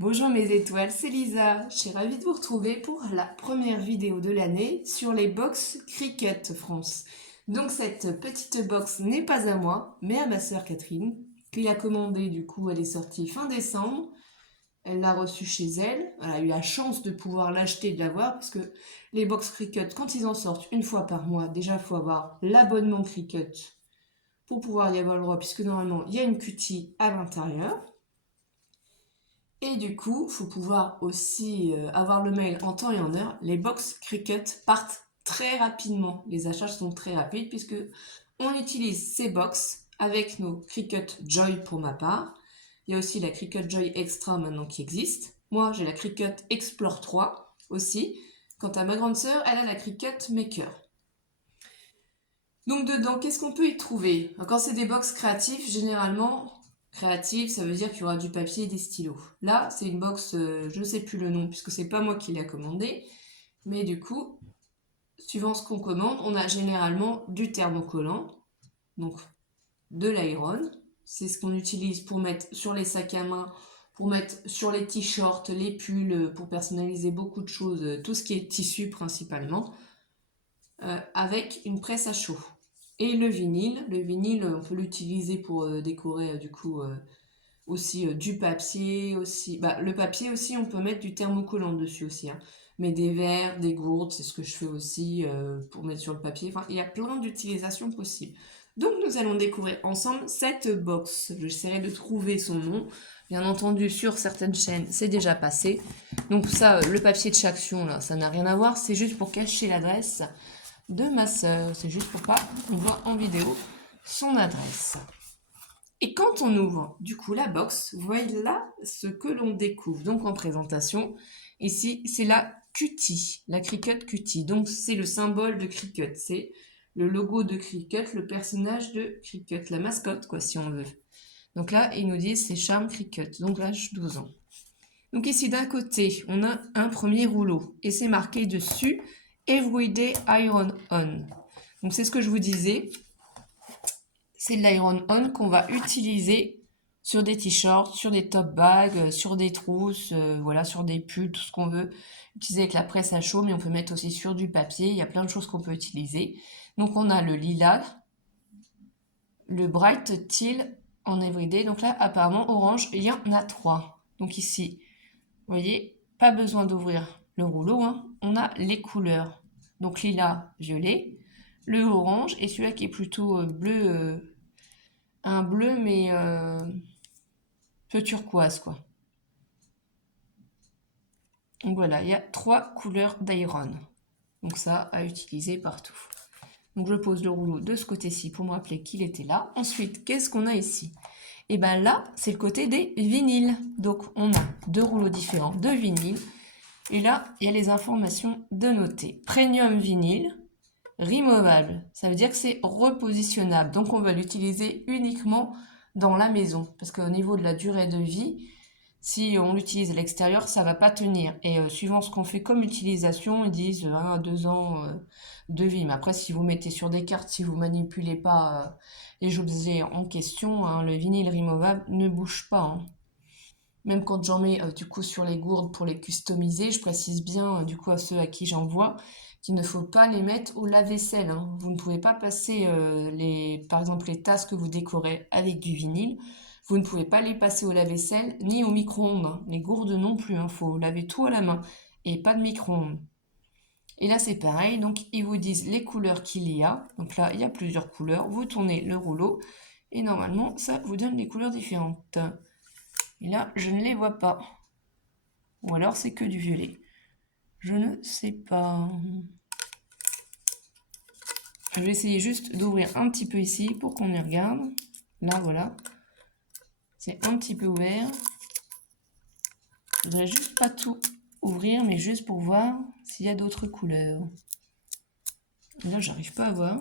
Bonjour mes étoiles, c'est Lisa. Je suis ravie de vous retrouver pour la première vidéo de l'année sur les box Cricut France. Donc cette petite box n'est pas à moi, mais à ma sœur Catherine, qui l'a commandée. Du coup, elle est sortie fin décembre. Elle l'a reçue chez elle. Elle a eu la chance de pouvoir l'acheter et de l'avoir, parce que les box Cricut, quand ils en sortent une fois par mois, déjà il faut avoir l'abonnement Cricut pour pouvoir y avoir le droit, puisque normalement il y a une cutie à l'intérieur. Et du coup, il faut pouvoir aussi avoir le mail en temps et en heure. Les box Cricut partent très rapidement. Les achats sont très rapides puisque on utilise ces box avec nos Cricut Joy pour ma part. Il y a aussi la Cricut Joy Extra maintenant qui existe. Moi, j'ai la Cricut Explore 3 aussi. Quant à ma grande sœur, elle a la Cricut Maker. Donc dedans, qu'est-ce qu'on peut y trouver? Quand c'est des box créatifs, généralement, créatif, ça veut dire qu'il y aura du papier et des stylos. Là, c'est une box, je ne sais plus le nom, puisque c'est pas moi qui l'ai commandé. Mais du coup, suivant ce qu'on commande, on a généralement du thermocollant, donc de l'iron. C'est ce qu'on utilise pour mettre sur les sacs à main, pour mettre sur les t-shirts, les pulls, pour personnaliser beaucoup de choses, tout ce qui est tissu principalement, avec une presse à chaud. Et le vinyle, on peut l'utiliser pour décorer du coup aussi du papier aussi. Bah, le papier aussi, on peut mettre du thermocollant dessus aussi, hein. Mais des verres, des gourdes, c'est ce que je fais aussi pour mettre sur le papier. Enfin, il y a plein d'utilisations possibles. Donc nous allons découvrir ensemble cette box. J'essaierai de trouver son nom. Bien entendu, sur certaines chaînes, c'est déjà passé. Donc ça, le papier de Chaction, là, ça n'a rien à voir. C'est juste pour cacher l'adresse de ma sœur. C'est juste pour pas qu'on voit en vidéo son adresse. Et quand on ouvre du coup la box, voyez là ce que l'on découvre. Donc en présentation, ici c'est la Cutie, la Cricut Cutie. Donc c'est le symbole de Cricut, c'est le logo de Cricut, le personnage de Cricut, la mascotte quoi si on veut. Donc là ils nous disent c'est Charme Cricut, donc l'âge 12 ans. Donc ici d'un côté on a un premier rouleau et c'est marqué dessus Everyday Iron On. Donc c'est ce que je vous disais. C'est de l'iron on qu'on va utiliser sur des t-shirts, sur des top bags, sur des trousses, voilà, sur des pulls, tout ce qu'on veut utiliser avec la presse à chaud, mais on peut mettre aussi sur du papier, il y a plein de choses qu'on peut utiliser. Donc on a le lilas, le bright teal en everyday, donc là apparemment orange, il y en a 3. Donc ici, vous voyez, pas besoin d'ouvrir le rouleau, hein. On a les couleurs. Donc lilas, violet, le orange et celui-là qui est plutôt bleu, un bleu mais peu turquoise quoi. Donc voilà, il y a 3 couleurs d'iron. Donc ça à utiliser partout. Donc je pose le rouleau de ce côté-ci pour me rappeler qu'il était là. Ensuite, qu'est-ce qu'on a ici? Et bien là, c'est le côté des vinyles. Donc on a 2 rouleaux différents de vinyle. Et là, il y a les informations de noter. Premium vinyle, removable. Ça veut dire que c'est repositionnable. Donc on va l'utiliser uniquement dans la maison. Parce qu'au niveau de la durée de vie, si on l'utilise à l'extérieur, ça va pas tenir. Et suivant ce qu'on fait comme utilisation, ils disent 1 à 2 ans de vie. Mais après, si vous mettez sur des cartes, si vous manipulez pas les objets en question, hein, le vinyle removable ne bouge pas, hein. Même quand j'en mets du coup sur les gourdes pour les customiser, je précise bien du coup à ceux à qui j'envoie qu'il ne faut pas les mettre au lave-vaisselle, hein. Vous ne pouvez pas passer par exemple les tasses que vous décorez avec du vinyle. Vous ne pouvez pas les passer au lave-vaisselle ni au micro-ondes, hein. Les gourdes non plus, il faut laver tout à la main et pas de micro-ondes. Et là c'est pareil, donc ils vous disent les couleurs qu'il y a. Donc là il y a plusieurs couleurs, vous tournez le rouleau et normalement ça vous donne les couleurs différentes. Et là je ne les vois pas. Ou alors c'est que du violet. Je ne sais pas. Je vais essayer juste d'ouvrir un petit peu ici pour qu'on y regarde. Là voilà. C'est un petit peu ouvert. Je voudrais juste pas tout ouvrir, mais juste pour voir s'il y a d'autres couleurs. Là, j'arrive pas à voir.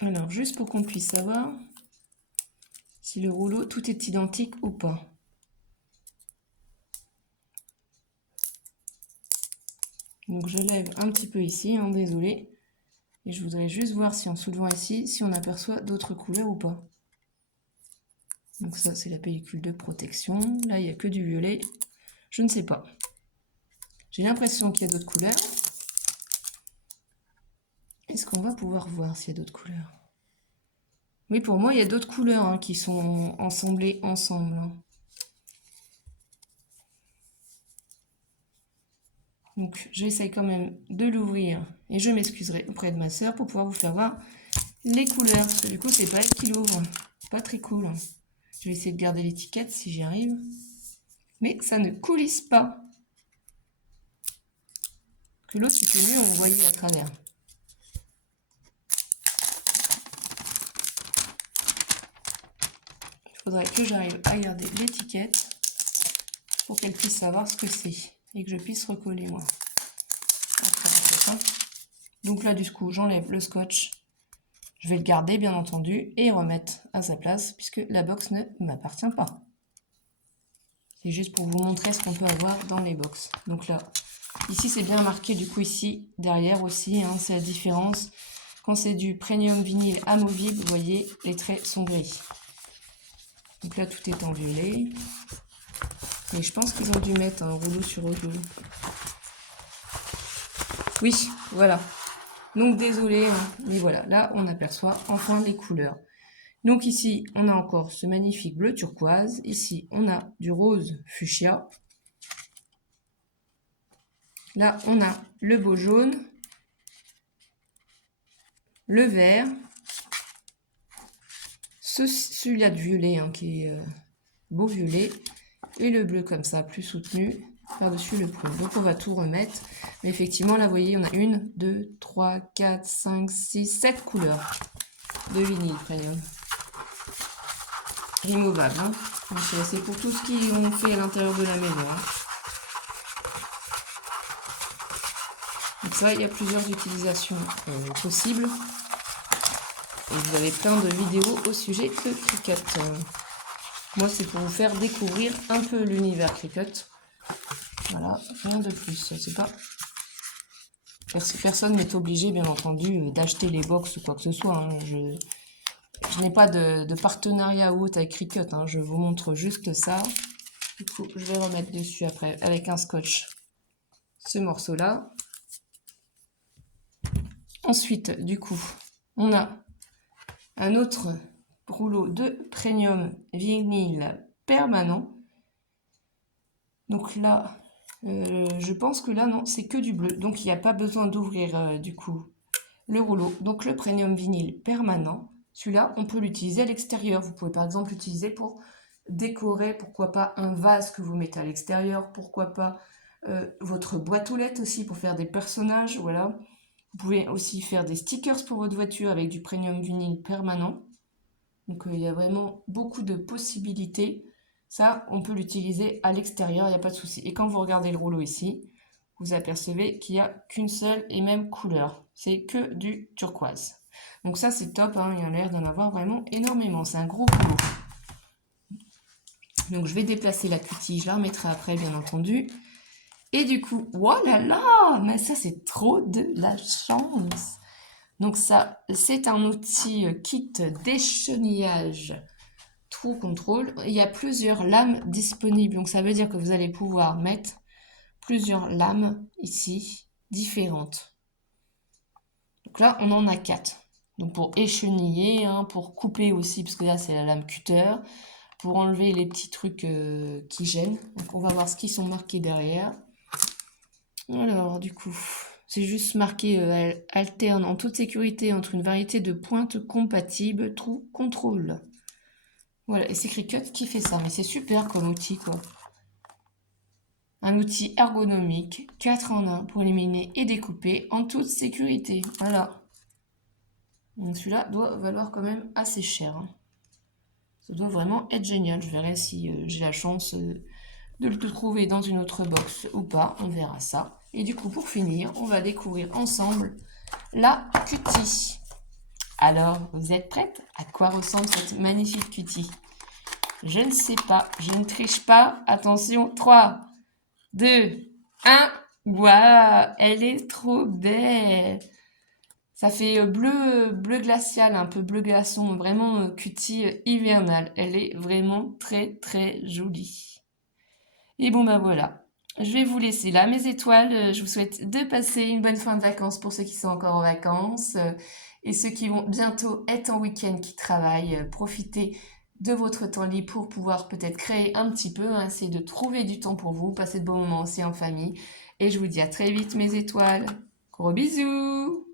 Alors, juste pour qu'on puisse savoir si le rouleau, tout est identique ou pas. Donc, je lève un petit peu ici, hein, désolé. Et je voudrais juste voir si en soulevant ici, si on aperçoit d'autres couleurs ou pas. Donc ça, c'est la pellicule de protection. Là, il n'y a que du violet. Je ne sais pas. J'ai l'impression qu'il y a d'autres couleurs. Est-ce qu'on va pouvoir voir s'il y a d'autres couleurs? Oui, pour moi, il y a d'autres couleurs hein, qui sont assemblées ensemble. Hein. Donc, j'essaye quand même de l'ouvrir et je m'excuserai auprès de ma sœur pour pouvoir vous faire voir les couleurs. Parce que du coup, c'est pas elle qui l'ouvre. Pas très cool. Hein. Je vais essayer de garder l'étiquette si j'y arrive. Mais ça ne coulisse pas. Que l'autre, c'était mieux, on voyait à travers. Il faudrait que j'arrive à garder l'étiquette pour qu'elle puisse savoir ce que c'est et que je puisse recoller moi. Donc là, du coup, j'enlève le scotch. Je vais le garder, bien entendu, et remettre à sa place puisque la box ne m'appartient pas. C'est juste pour vous montrer ce qu'on peut avoir dans les box. Donc là, ici, c'est bien marqué, du coup, ici, derrière aussi, hein, c'est la différence. Quand c'est du premium vinyle amovible, vous voyez, les traits sont gris. Donc là, tout est en violet. Et je pense qu'ils ont dû mettre un rouleau sur rouleau. Oui, voilà. Donc désolé, hein, mais voilà, là, on aperçoit enfin les couleurs. Donc ici, on a encore ce magnifique bleu turquoise. Ici, on a du rose fuchsia. Là, on a le beau jaune, le vert, celui-là de violet, hein, qui est beau violet, et le bleu comme ça, plus soutenu, par-dessus le prune. Donc on va tout remettre. Mais effectivement, là, vous voyez, on a 1, 2, 3, 4, 5, 6, 7 couleurs de vinyle premium. Removable. Hein. C'est pour tout ce qu'ils ont fait à l'intérieur de la maison. Hein. Donc ça, il y a plusieurs utilisations possibles. Et vous avez plein de vidéos au sujet de Cricut. Moi, c'est pour vous faire découvrir un peu l'univers Cricut. Voilà, rien de plus. C'est pas... Personne n'est obligé, bien entendu, d'acheter les box ou quoi que ce soit. Hein. Je n'ai pas de partenariat ou autre avec Cricut. Hein. Je vous montre juste ça. Du coup, je vais remettre dessus après avec un scotch ce morceau-là. Ensuite, du coup, on a un autre rouleau de premium vinyle permanent. Donc là, je pense que là, non, c'est que du bleu. Donc, il n'y a pas besoin d'ouvrir, du coup, le rouleau. Donc, le premium vinyle permanent, celui-là, on peut l'utiliser à l'extérieur. Vous pouvez, par exemple, l'utiliser pour décorer, pourquoi pas, un vase que vous mettez à l'extérieur. Pourquoi pas votre boîte aux lettres aussi, pour faire des personnages, voilà. Vous pouvez aussi faire des stickers pour votre voiture avec du premium vinyle permanent. Donc, il y a vraiment beaucoup de possibilités. Ça, on peut l'utiliser à l'extérieur, il n'y a pas de souci. Et quand vous regardez le rouleau ici, vous apercevez qu'il n'y a qu'une seule et même couleur. C'est que du turquoise. Donc ça, c'est top. Hein, il y a l'air d'en avoir vraiment énormément. C'est un gros rouleau. Donc, je vais déplacer la cutie. Je la remettrai après, bien entendu. Et du coup, oh là là, mais ça, c'est trop de la chance. Donc ça, c'est un outil kit d'échenillage True Control. Il y a plusieurs lames disponibles. Donc ça veut dire que vous allez pouvoir mettre plusieurs lames ici, différentes. Donc là, on en a 4. Donc pour écheniller, hein, pour couper aussi, parce que là, c'est la lame cutter. Pour enlever les petits trucs qui gênent. Donc on va voir ce qui sont marqués derrière. Alors, du coup, c'est juste marqué alterne en toute sécurité entre une variété de pointes compatibles, True Control. Voilà, et c'est Cricut qui fait ça, mais c'est super comme outil, quoi. Un outil ergonomique, 4 en 1 pour éliminer et découper en toute sécurité. Voilà. Donc celui-là doit valoir quand même assez cher. Hein. Ça doit vraiment être génial. Je verrai si j'ai la chance de le trouver dans une autre box ou pas. On verra ça. Et du coup, pour finir, on va découvrir ensemble la cutie. Alors, vous êtes prêtes? À quoi ressemble cette magnifique cutie? Je ne sais pas, je ne triche pas. Attention, 3, 2, 1. Waouh, elle est trop belle. Ça fait bleu glacial, un peu bleu glaçon, vraiment cutie hivernale. Elle est vraiment très très jolie. Et bon bah voilà, je vais vous laisser là mes étoiles. Je vous souhaite de passer une bonne fin de vacances pour ceux qui sont encore en vacances et ceux qui vont bientôt être en week-end, qui travaillent. Profitez de votre temps libre pour pouvoir peut-être créer un petit peu, hein, essayer de trouver du temps pour vous, passer de bons moments aussi en famille. Et je vous dis à très vite mes étoiles. Gros bisous!